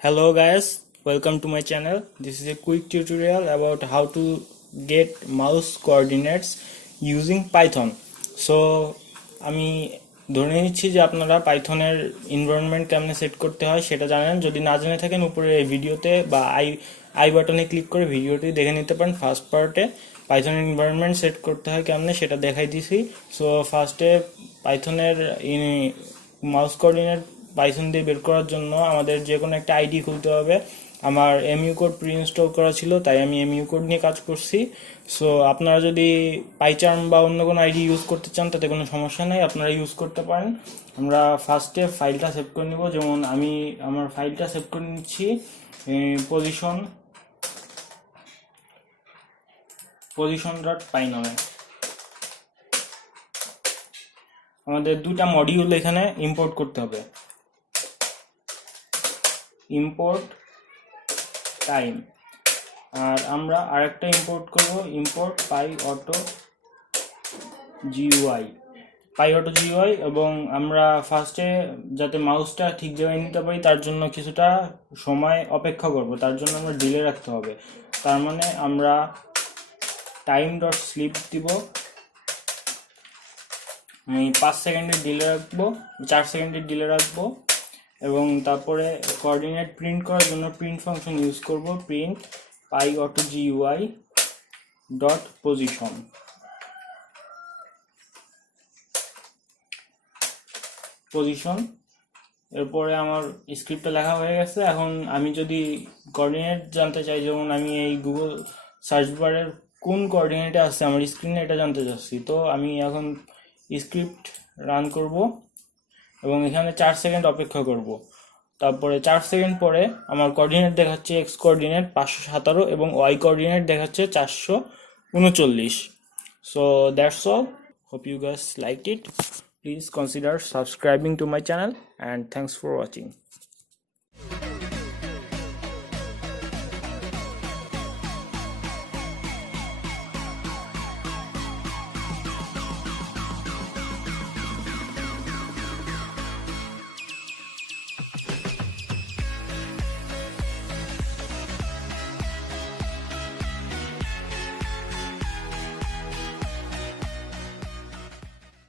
Hello guys, welcome to my channel. This is a quick tutorial about how to get mouse coordinates using Python. So আমি ধরে নিচ্ছি যে আপনারা পাইথনের environment কেমনে set করতে হয় সেটা জানেন। যদি না জেনে থাকেন উপরে এই ভিডিওতে বা আই বাটনে ক্লিক করে ভিডিওটি দেখে নিতে পারেন। ফার্স্ট পার্টে পাইথনের এনভায়রনমেন্ট সেট করতে হয় কেমনে সেটা দেখাই দিছি। সো ফার্স্টে পাইথনের মাউস কোঅর্ডিনেট পাইথন দিয়ে বের করার জন্য আমাদের যে কোনো একটা আইডি খুলতে হবে। আমার এমইউ কোড প্রি ইনস্টল করা ছিল, তাই আমি এমইউ কোড নিয়ে কাজ করছি। সো আপনারা যদি পাইচার্ম বা অন্য কোনো আইডি ইউজ করতে চান তাতে কোনো সমস্যা নেই, আপনারা ইউজ করতে পারেন। আমরা ফার্স্টে ফাইলটা সেভ করে নিব। যেমন আমি আমার ফাইলটা সেভ করে নিচ্ছি position.py নামে। আমাদের দুটা মডিউল এখানে ইম্পোর্ট করতে হবে, ইম্পোর্ট টাইম, আর আমরা আরেকটা ইম্পোর্ট করব, ইম্পোর্ট পাই অটো জিইউআই। এবং আমরা ফার্স্টে যাতে মাউসটা ঠিক জায়গায় নিতে পারি তার জন্য কিছুটা সময় অপেক্ষা করব, তার জন্য আমরা ডিলে রাখতে হবে। তার মানে আমরা টাইম ডট স্লিপ দিব, আমি 5 সেকেন্ডের ডিলে রাখবো, 4 সেকেন্ডের ডিলে রাখবো। এবং তারপরে কোঅর্ডিনেট প্রিন্ট করার জন্য প্রিন্ট ফাংশন ইউজ করব, প্রিন্ট পাই অটো জিইউআই ডট পজিশন। এরপরে আমার স্ক্রিপ্টটা লেখা হয়ে গেছে। এখন আমি যদি কোঅর্ডিনেট জানতে চাই, যেমন আমি এই গুগল সার্চ বারের কোন কোঅর্ডিনেটে আছে আমার স্ক্রিনে এটা জানতে চাচ্ছি, তো আমি এখন স্ক্রিপ্ট রান করব এবং এখানে 4 সেকেন্ড অপেক্ষা করব। তারপরে 4 সেকেন্ড পরে আমার কোঅর্ডিনেট দেখাচ্ছে এক্স কোঅর্ডিনেট 517 এবং ওয়াই কোঅর্ডিনেট দেখাচ্ছে 439। So that's all, hope you guys liked it. Please consider subscribing to my channel and thanks for watching.